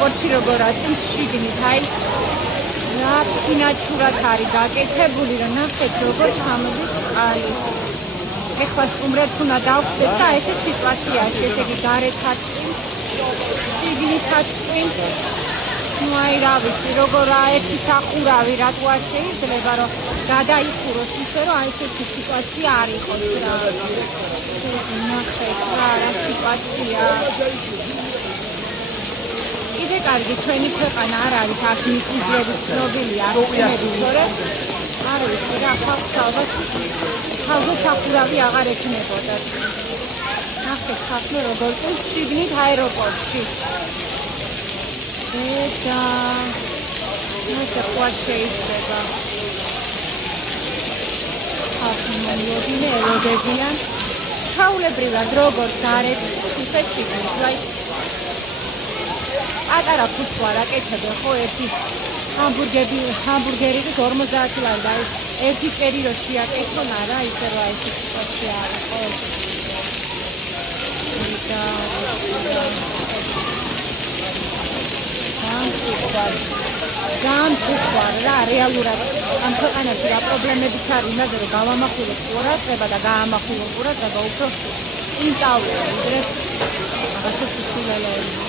აეროპორტში როგორ აწვიმს შიგნით, აი რა ფინანსურად არის გაკეთებული, რომ ნახეთ როგორ ჩამოდის წყალი. ეხლა სტუმრებს უნდა დავხსნათ და ესეთ სიტუაციაში, ესე იგი გარეთაც წვიმს, შიგნითაც წვიმს. ну აი რა ვიცი, როგორ ერთი სახურავი რატო არ შეიძლება რომ გადაიხუროს ისე რომ აი ესეთი სიტუაცია არ იყოს რა. ნახეთ რა სიტუაცია. კიდე კარგი ჩვენი ქვეყანა არ არის აქ მიწისძვრებით ცნობილია არ ვიყენები თორემ არ ვიცი რა ხალხს ალბათ ხალხო სახურავი აღარ ექნებოდა. ნახეთ ხალხი როგორ წვიმს შიგნით აეროპორტში. და ნახეთ ყوار შეიძლება. ხალხი მომიოდინე ელოდებიან. ჩაულებრივად როგორც გარეთ ისე შიგნით. აი პატარა ფუცვა რაკეთებენ ხო ერთი ჰამბურგერი 50 ლარი და ერთი კერი რო შეაკეთონ არა ისე რა ეს სიტუაცია არის ხო განსხვავდება რა რეალურად ამ ქვეყანაში რა პრობლემებიც არის იმაზე რომ გავამახვილოთ ყურადღება და გაამახვილოთ ყურადღება უფრო ინტავია ვიდრე რაღაცა სულელეები